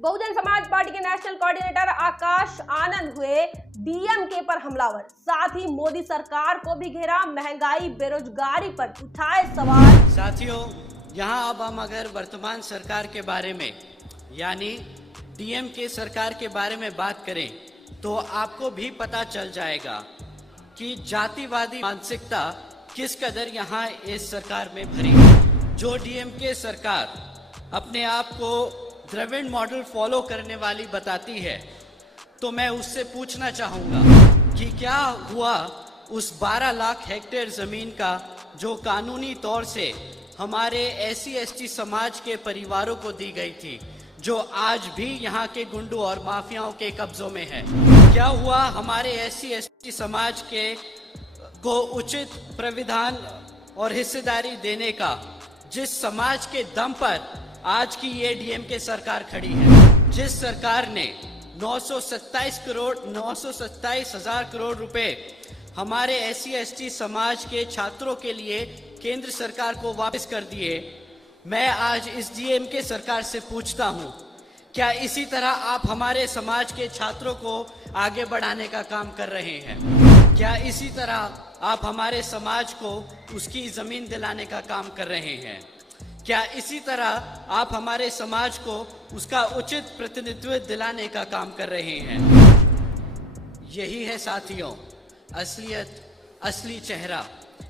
Bahujan Samaj party के national coordinator Akash Anand हुए DMK पर हमलावर, साथ ही मोदी सरकार को भी घेरा, महंगाई बेरोजगारी पर उठाए सवाल। साथियों, यहाँ अब हम अगर वर्तमान सरकार के बारे में यानी डीएमके सरकार के बारे में बात करें तो आपको भी पता चल जाएगा कि जातिवादी मानसिकता किस कदर यहाँ इस सरकार में भरी है। जो डीएमके सरकार अपने आप को द्रविड़ मॉडल फॉलो करने वाली बताती है, तो मैं उससे पूछना चाहूँगा कि क्या हुआ उस 12 लाख हेक्टेयर ज़मीन का जो कानूनी तौर से हमारे एससी एसटी समाज के परिवारों को दी गई थी, जो आज भी यहाँ के गुंडों और माफियाओं के कब्जों में है। क्या हुआ हमारे एससी एसटी समाज को उचित प्राविधान और हिस्सेदारी देने का, जिस समाज के दम पर आज की ये डीएमके सरकार खड़ी है। जिस सरकार ने 927 हजार करोड़ रुपए हमारे एससी एसटी समाज के छात्रों के लिए केंद्र सरकार को वापस कर दिए। मैं आज इस डीएमके सरकार से पूछता हूं, क्या इसी तरह आप हमारे समाज के छात्रों को आगे बढ़ाने का काम कर रहे हैं? क्या इसी तरह आप हमारे समाज को उसकी जमीन दिलाने का काम कर रहे हैं? क्या इसी तरह आप हमारे समाज को उसका उचित प्रतिनिधित्व दिलाने का काम कर रहे हैं? यही है साथियों असलियत, असली चेहरा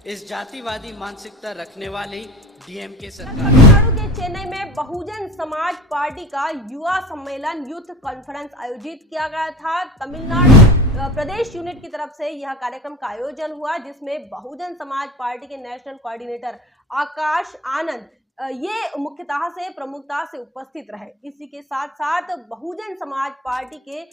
इस जातिवादी मानसिकता रखने वाली डीएमके सरकार। तमिलनाडु के चेन्नई में बहुजन समाज पार्टी का युवा सम्मेलन यूथ कॉन्फ्रेंस आयोजित किया गया था। तमिलनाडु प्रदेश यूनिट की तरफ से यह कार्यक्रम का आयोजन हुआ, जिसमें बहुजन समाज पार्टी के नेशनल कोऑर्डिनेटर आकाश आनंद ये मुख्यतः से प्रमुखता से उपस्थित रहे। इसी के साथ साथ बहुजन समाज पार्टी के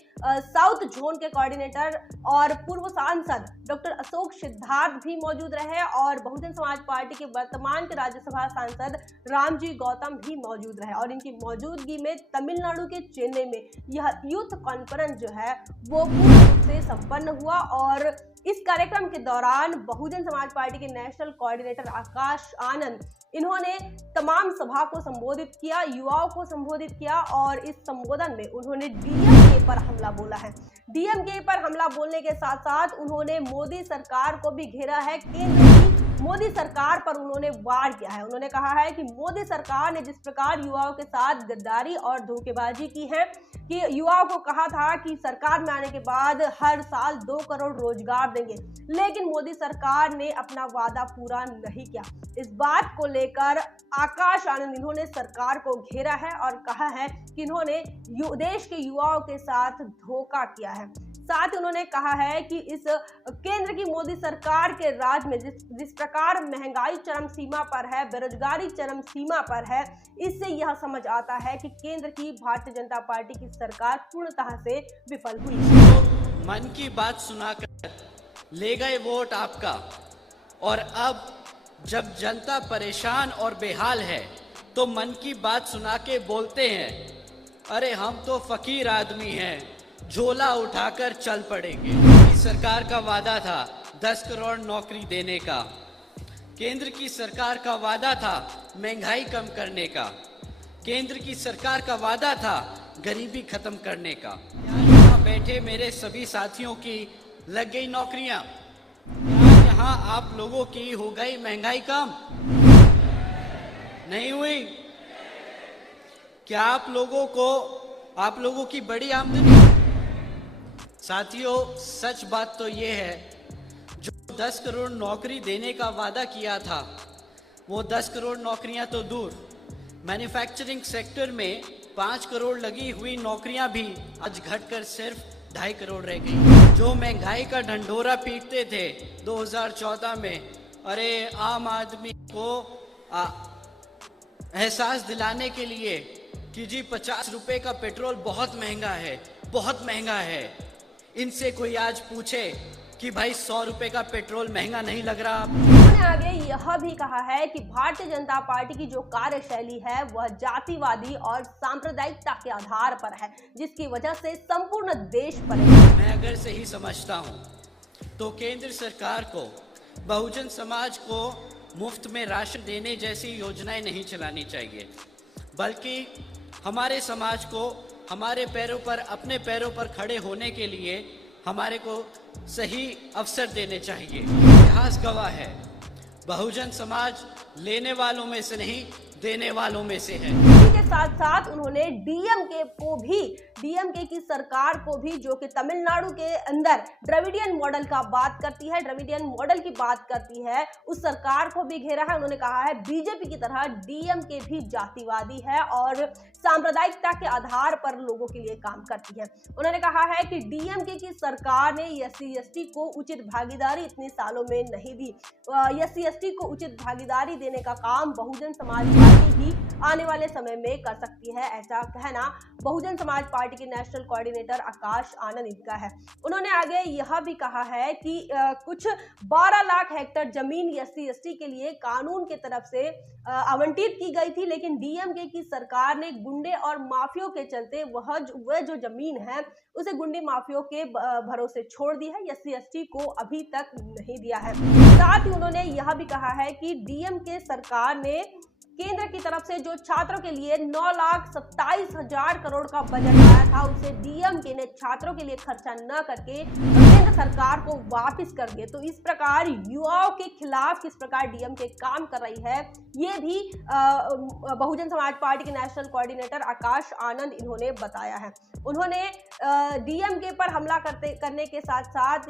साउथ जोन के कोऑर्डिनेटर और पूर्व सांसद डॉक्टर अशोक सिद्धार्थ भी मौजूद रहे और बहुजन समाज पार्टी के वर्तमान के राज्यसभा सांसद रामजी गौतम भी मौजूद रहे। और इनकी मौजूदगी में तमिलनाडु के चेन्नई में यह यूथ कॉन्फ्रेंस जो है वो पूर्ण रूप से संपन्न हुआ। और इस कार्यक्रम के दौरान बहुजन समाज पार्टी के नेशनल कोऑर्डिनेटर आकाश आनंद इन्होंने तमाम सभा को संबोधित किया, युवाओं को संबोधित किया और इस संबोधन में उन्होंने डीएमके पर हमला बोला है। डीएमके पर हमला बोलने के साथ साथ उन्होंने मोदी सरकार को भी घेरा है। केंद्र की मोदी सरकार पर उन्होंने वार किया है। उन्होंने कहा है कि मोदी सरकार ने जिस प्रकार युवाओं के साथ गद्दारी और धोखेबाजी की है, कि युवाओं को कहा था कि सरकार में आने के बाद हर साल 2 करोड़ रोजगार देंगे, लेकिन मोदी सरकार ने अपना वादा पूरा नहीं किया। इस बात को लेकर आकाश आनंद इन्होंने सरकार को घेरा है और कहा है कि इन्होंने देश के युवाओं के साथ धोखा किया है। साथ ही उन्होंने कहा है कि इस केंद्र की मोदी सरकार के राज में जिस प्रकार महंगाई चरम सीमा पर है, बेरोजगारी चरम सीमा पर है, इससे यह समझ आता है कि केंद्र की भारतीय जनता पार्टी की सरकार पूर्णतः से विफल हुई। तो मन की बात सुनाकर ले गए वोट आपका, और अब जब जनता परेशान और बेहाल है तो मन की बात सुना के बोलते हैं, अरे हम तो फकीर आदमी हैं, झोला उठाकर चल पड़ेंगे। इस सरकार का वादा था 10 करोड़ नौकरी देने का, केंद्र की सरकार का वादा था महंगाई कम करने का, केंद्र की सरकार का वादा था गरीबी खत्म करने का। यहाँ बैठे मेरे सभी साथियों की लग गई नौकरियां, यहाँ आप लोगों की हो गई महंगाई कम? नहीं हुई? क्या आप लोगों की बड़ी आमदनी? साथियों, सच बात तो ये है, जो 10 करोड़ नौकरी देने का वादा किया था, वो 10 करोड़ नौकरियां तो दूर, मैन्युफैक्चरिंग सेक्टर में 5 करोड़ लगी हुई नौकरियां भी आज घटकर सिर्फ 2.5 करोड़ रह गई। जो महंगाई का ढंढोरा पीटते थे 2014 में, अरे आम आदमी को एहसास दिलाने के लिए कि जी 50 रुपए का पेट्रोल बहुत महंगा है, बहुत महंगा है, इनसे कोई आज पूछे कि भाई 100 रुपए का पेट्रोल महंगा नहीं लग रहा? उन्होंने आगे यह भी कहा है कि भारतीय जनता पार्टी की जो कार्यशैली है वह जातिवादी और सांप्रदायिकता के आधार पर है, जिसकी वजह से संपूर्ण देश पर मैं अगर सही समझता हूँ तो केंद्र सरकार को बहुजन समाज को मुफ्त में राशन देने जैसी योजनाएं नहीं चलानी चाहिए, बल्कि हमारे समाज को हमारे पैरों पर, अपने पैरों पर खड़े होने के लिए हमारे को सही अवसर देने चाहिए। इतिहास गवाह है, बहुजन समाज लेने वालों में से नहीं, देने वालों में से है। इसी के साथ साथ उन्होंने डीएमके की सरकार को भी, जो कि तमिलनाडु के अंदर द्रविडियन मॉडल का बात करती है, द्रविडियन मॉडल की बात करती है, उस सरकार को भी घेरा है। उन्होंने कहा है बीजेपी की तरह डीएमके भी जातिवादी है और सांप्रदायिकता के आधार पर लोगों के लिए काम करती है। उन्होंने कहा है कि डीएमके की सरकार ने SC/ST को उचित भागीदारी इतने सालों में नहीं दी। SC/ST को उचित भागीदारी देने का काम बहुजन समाज पार्टी ही आने वाले समय में कर सकती है, ऐसा कहना बहुजन समाज पार्टी के नेशनल कोऑर्डिनेटर आकाश आनंद का है। उन्होंने आगे यह भी कहा है कि कुछ 12 लाख हेक्टेयर जमीन SC/ST के लिए कानून के तरफ से आवंटित की गई थी, लेकिन डीएमके की सरकार ने गुंडे और माफियों के चलते वह जो जमीन है उसे गुंडे माफियों के भरोसे छोड़ दी है। SC/ST को अभी तक नहीं दिया है। साथ ही उन्होंने यह भी कहा है कि डीएमके सरकार ने केंद्र की तरफ से जो छात्रों के लिए 9,27,000 करोड़ का बजट आया था, उसे डीएमके ने छात्रों के लिए खर्चा न करके केंद्र सरकार को वापस कर दिए। तो इस प्रकार युवाओं के खिलाफ किस प्रकार डीएमके काम कर रही है, ये भी बहुजन समाज पार्टी के नेशनल कोऑर्डिनेटर आकाश आनंद इन्होंने बताया है। उन्होंने डीएमके पर हमला करने के साथ साथ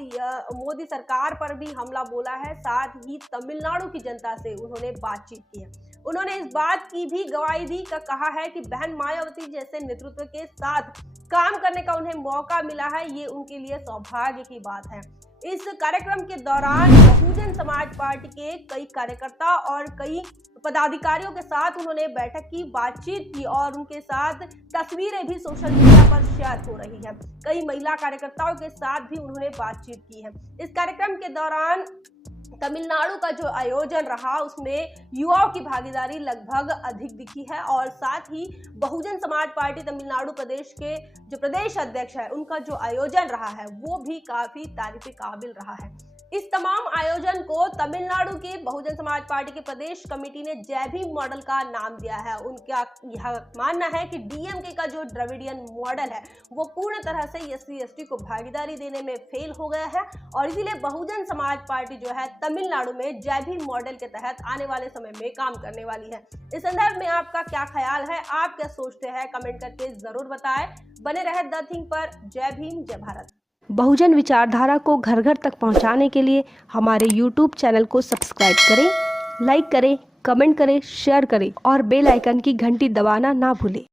मोदी सरकार पर भी हमला बोला है। साथ ही तमिलनाडु की जनता से उन्होंने बातचीत की है। उन्होंने इस बात की भी गवाही दी का कहा है कि बहन मायावती जैसे नेतृत्व के साथ काम करने का उन्हें मौका मिला है, ये उनके लिए सौभाग्य की बात है। इस कार्यक्रम के दौरान बहुजन समाज पार्टी के कई कार्यकर्ता और कई पदाधिकारियों के साथ उन्होंने बैठक की, बातचीत की और उनके साथ तस्वीरें भी सोशल मीडिया पर शेयर हो रही है। कई महिला कार्यकर्ताओं के साथ भी उन्होंने बातचीत की है। इस कार्यक्रम के दौरान तमिलनाडु का जो आयोजन रहा उसमें युवाओं की भागीदारी लगभग अधिक दिखी है और साथ ही बहुजन समाज पार्टी तमिलनाडु प्रदेश के जो प्रदेश अध्यक्ष है उनका जो आयोजन रहा है वो भी काफी तारीफ काबिल रहा है। इस तमाम आयोजन को तमिलनाडु के बहुजन समाज पार्टी के प्रदेश कमेटी ने जय भीम मॉडल का नाम दिया है। उनका यह मानना है कि डीएमके का जो द्रविडियन मॉडल है वो पूर्ण तरह से SC/ST को भागीदारी देने में फेल हो गया है और इसीलिए बहुजन समाज पार्टी जो है तमिलनाडु में जय भीम मॉडल के तहत आने वाले समय में काम करने वाली है। इस संदर्भ में आपका क्या ख्याल है, आप क्या सोचते हैं, कमेंट करके जरूर बताएं। बने रहे द थिंग पर। जय भीम, जय भारत। बहुजन विचारधारा को घर घर तक पहुंचाने के लिए हमारे YouTube चैनल को सब्सक्राइब करें, लाइक करें, कमेंट करें, शेयर करें और बेल आइकन की घंटी दबाना ना भूलें।